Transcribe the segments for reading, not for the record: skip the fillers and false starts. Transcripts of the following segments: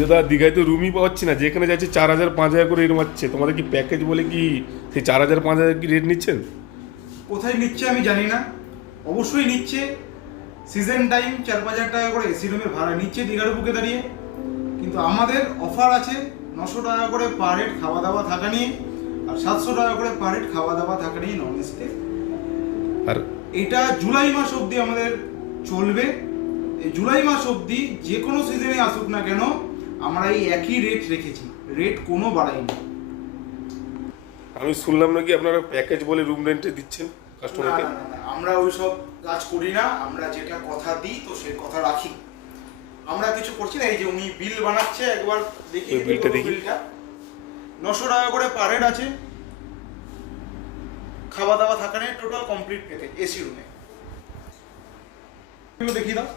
দাদা দীঘায় তো রুমই পাচ্ছি না, যেখানে যাচ্ছে 4,000 5,000 করে এরকম হচ্ছে। তোমাদের কি প্যাকেজ বলে কি সেই 4,000 5,000 কি রেট নিচ্ছেন? কোথায় নিচ্ছে আমি জানি না, অবশ্যই নিচ্ছে। সিজন টাইম 4-5 হাজার টাকা করে এসি রুমের ভাড়া নিচ্ছে দীঘার বুকে দাঁড়িয়ে, কিন্তু আমাদের অফার আছে 900 টাকা করে পার হেড খাওয়া দাওয়া থাকা নিয়ে, আর 700 টাকা করে পার হেড খাওয়া দাওয়া থাকা নিয়ে নন এসিতে। আর এটা জুলাই মাস অবধি আমাদের চলবে। এই জুলাই মাস অবধি যে কোনো সিজনে আসুক না কেন আমরা এই একই রেট রেখেছি, রেট কোনো বাড়াইনি। আমি শুনলাম নাকি আপনারা প্যাকেজ বলে রুম রেন্টে দিচ্ছেন না কাস্টমারকে। না না, আমরা ওইসব কাজ করি না। আমরা যেটা কথা দিই তো সেই কথা রাখি। আমরা কিছু করছি না। এই যে উনি বিল বানাচ্ছে, একবার দেখি ওই বিলটা দেখি। বিলটা 900 টাকা করে পার হেড আছে, খাওয়া দাওয়া থাকা নিয়ে টোটাল কমপ্লিট প্যাকেজ এসি রুমে। দেখি দাও,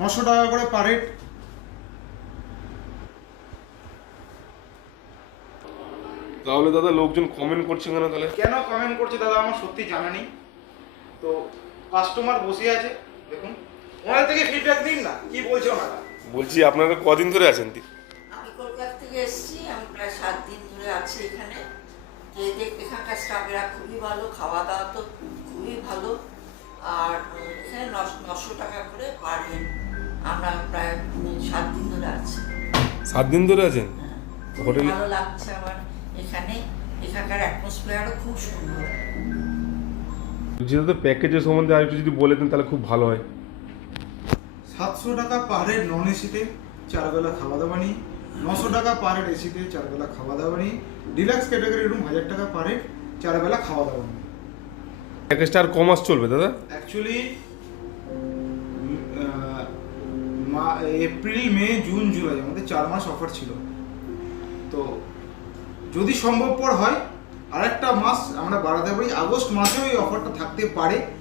900 টাকা করে পার হেড। তাহলে দাদা লোকজন কমেন্ট করছে কেন তাহলে? কেন কমেন্ট করছে দাদা আমার সত্যি জানা নেই। তো কাস্টমার বসে আছে, দেখুন ওনার থেকে ফিডব্যাক দিন না, কি বলছে ওনারা। বলছি আপনারা কদিন ধরে আছেন? আমি কলকাতা থেকে এসেছি, আমি প্রায় 7 দিন ধরে আছি এখানে। যে এখানকার স্টাফেরা খুবই ভালো, খাওয়া দাওয়া তো খুবই ভালো। আর এখানে 900 টাকা করে পার হেড। আমরা প্রায় 7 দিন ধরে আছি। 7 দিন ধরে আছেন খুবই হোটেলে? ভালো লাগছে আমার এখানে। এখানকার অ্যাটমসফিয়ারও খুব সুন্দর। বলছি দাদা প্যাকেজের সম্বন্ধে আর একটু যদি বলে দেন তাহলে খুব ভালো হয়। 700 টাকা পার হেড নন এসিতে 4 বেলা খাওয়া দাওয়া নিয়ে, 900 টাকা পার হেড এসিতে 4 বেলা খাওয়া দাওয়া নিয়ে, ডিলাক্স ক্যাটাগরি রুম 1000 টাকা পার হেড 4 বেলা খাওয়া দাওয়া নিয়ে। প্যাকেজটা আর কমাস চলবে দাদা? Actually April May June July আমাদের 4 মাস অফার ছিল। তো যদি সম্ভবপর হয় আরেকটা মাস আমরা বাড়াতে পারি, আগস্ট মাসেও এই অফারটা থাকতে পারে।